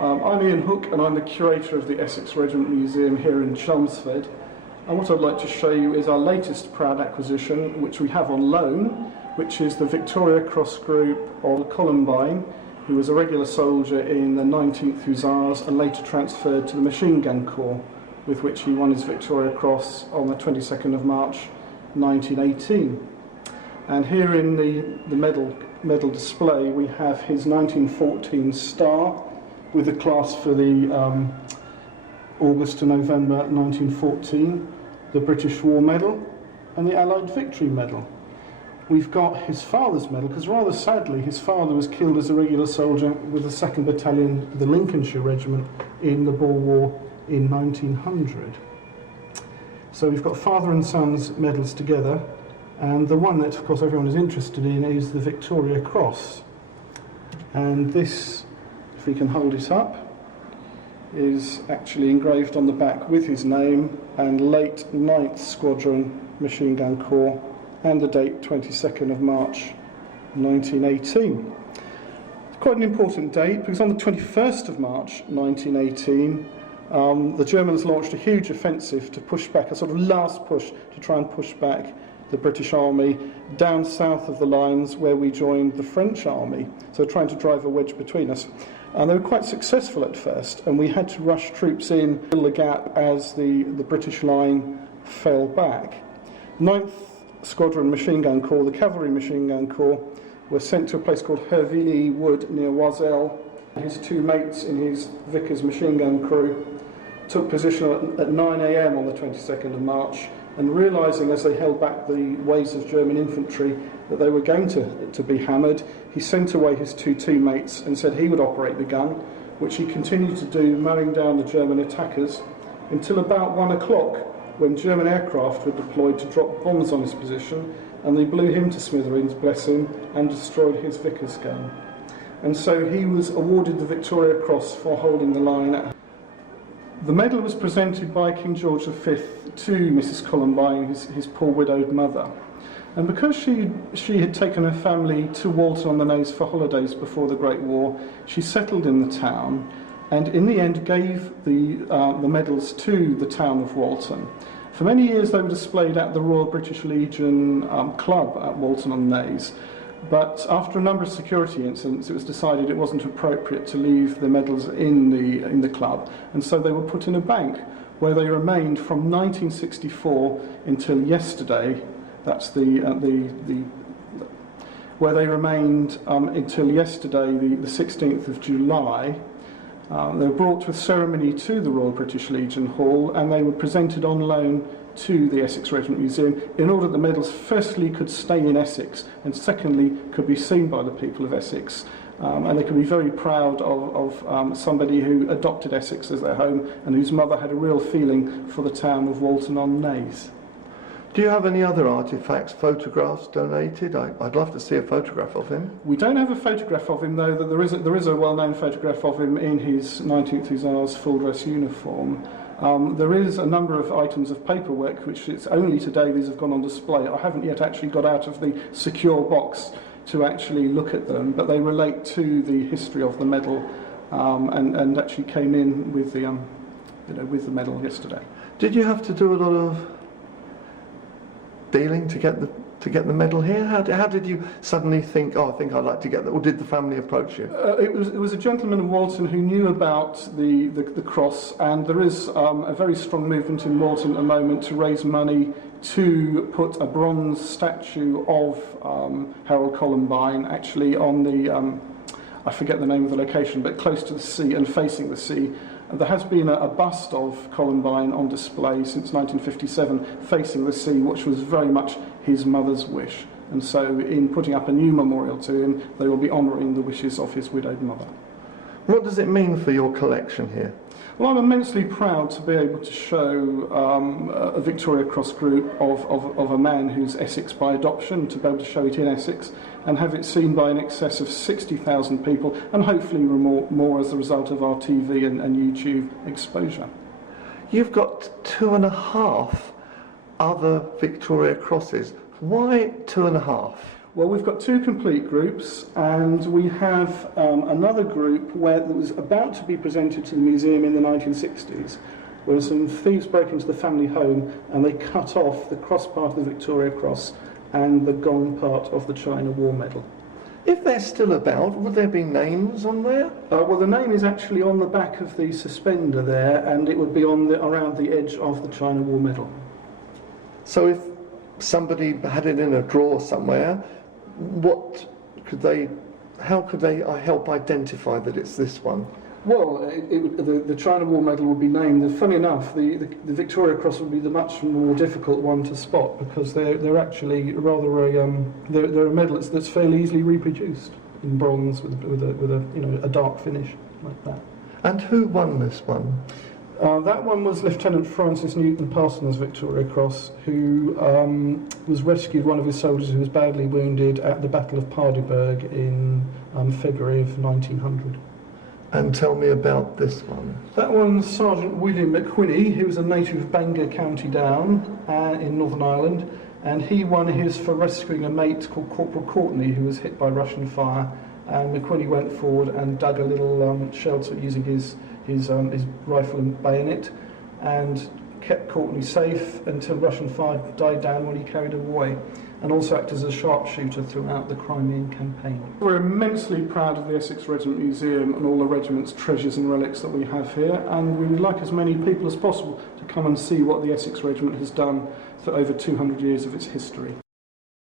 I'm Ian Hook and I'm the curator of the Essex Regiment Museum here in Chelmsford. And what I'd like to show you is our latest proud acquisition, which we have on loan, which is the Victoria Cross Group of Columbine, who was a regular soldier in the 19th Hussars and later transferred to the Machine Gun Corps, with which he won his Victoria Cross on the 22nd of March 1918. And here in the medal display we have his 1914 star with the clasp for the August to November 1914, the British War Medal and the Allied Victory Medal. We've got his father's medal, because rather sadly his father was killed as a regular soldier with the 2nd Battalion, the Lincolnshire Regiment, in the Boer War in 1900. So we've got father and son's medals together, and the one that of course everyone is interested in is the Victoria Cross. And this, if we can hold it up, is actually engraved on the back with his name and late 9th Squadron Machine Gun Corps, and the date 22nd of March 1918. It's quite an important date because on the 21st of March 1918 the Germans launched a huge offensive to push back, a sort of last push to try and push back the British Army down south of the lines where we joined the French Army, so trying to drive a wedge between us. And they were quite successful at first, and we had to rush troops in, fill the gap as the British line fell back. 9th Squadron Machine Gun Corps, the Cavalry Machine Gun Corps, were sent to a place called Hervigny Wood near Oiselle. His two mates in his Vickers machine gun crew took position at 9 AM on the 22nd of March, and realising as they held back the waves of German infantry that they were going to be hammered, he sent away his two teammates and said he would operate the gun, which he continued to do, mowing down the German attackers until about 1 o'clock, when German aircraft were deployed to drop bombs on his position, and they blew him to smithereens, bless him, and destroyed his Vickers gun. And so he was awarded the Victoria Cross for holding the line. The medal was presented by King George V to Mrs. Columbine, his poor widowed mother. And because she had taken her family to Walton-on-the-Naze for holidays before the Great War, she settled in the town, and in the end gave the medals to the town of Walton. For many years they were displayed at the Royal British Legion Club at Walton-on-the-Naze, but after a number of security incidents it was decided it wasn't appropriate to leave the medals in the club, and so they were put in a bank where they remained from 1964 until yesterday. That's where they remained until yesterday, the 16th of July. They were brought with ceremony to the Royal British Legion Hall, and they were presented on loan to the Essex Regiment Museum in order that the medals firstly could stay in Essex, and secondly could be seen by the people of Essex, and they could be very proud of somebody who adopted Essex as their home and whose mother had a real feeling for the town of Walton-on-the-Naze. Do you have any other artefacts, photographs donated? I'd love to see a photograph of him. We don't have a photograph of him, though. That there is a well-known photograph of him in his 19th Hussars full dress uniform. There is a number of items of paperwork which it's only today these have gone on display. I haven't yet actually got out of the secure box to actually look at them, but they relate to the history of the medal, and actually came in with the with the medal yesterday. Did you have to do a lot of dealing to get the medal here? How did you suddenly think, oh, I think I'd like to get that, or did the family approach you? It was a gentleman in Walton who knew about the cross, and there is a very strong movement in Walton at the moment to raise money to put a bronze statue of Harold Columbine actually on the, I forget the name of the location, but close to the sea and facing the sea. There has been a bust of Columbine on display since 1957 facing the sea, which was very much his mother's wish. And so in putting up a new memorial to him, they will be honouring the wishes of his widowed mother. What does it mean for your collection here? Well, I'm immensely proud to be able to show a Victoria Cross group of a man who's Essex by adoption, to be able to show it in Essex and have it seen by in excess of 60,000 people, and hopefully more as a result of our TV and YouTube exposure. You've got 2.5 other Victoria Crosses. Why 2.5? Well, we've got two complete groups, and we have another group where that was about to be presented to the museum in the 1960s, where some thieves broke into the family home and they cut off the cross part of the Victoria Cross and the gong part of the China War Medal. If they're still about, would there be names on there? Well, the name is actually on the back of the suspender there, and it would be on around the edge of the China War Medal. So if somebody had it in a drawer somewhere, how could they help identify that it's this one? Well, the China War Medal would be named. Funny enough, the Victoria Cross would be the much more difficult one to spot, because they're actually rather they're a medal that's fairly easily reproduced in bronze with a dark finish like that. And who won this one? That one was Lieutenant Francis Newton Parsons' Victoria Cross, who was rescued one of his soldiers who was badly wounded at the Battle of Paardeberg in February of 1900. And tell me about this one. That one's Sergeant William McWhinney, who was a native of Bangor, County Down, in Northern Ireland, and he won his for rescuing a mate called Corporal Courtney, who was hit by Russian fire, and McWhinney went forward and dug a little shelter using his rifle and bayonet, and kept Courtney safe until Russian fire died down when he carried him away, and also acted as a sharpshooter throughout the Crimean campaign. We're immensely proud of the Essex Regiment Museum and all the regiment's treasures and relics that we have here, and we would like as many people as possible to come and see what the Essex Regiment has done for over 200 years of its history.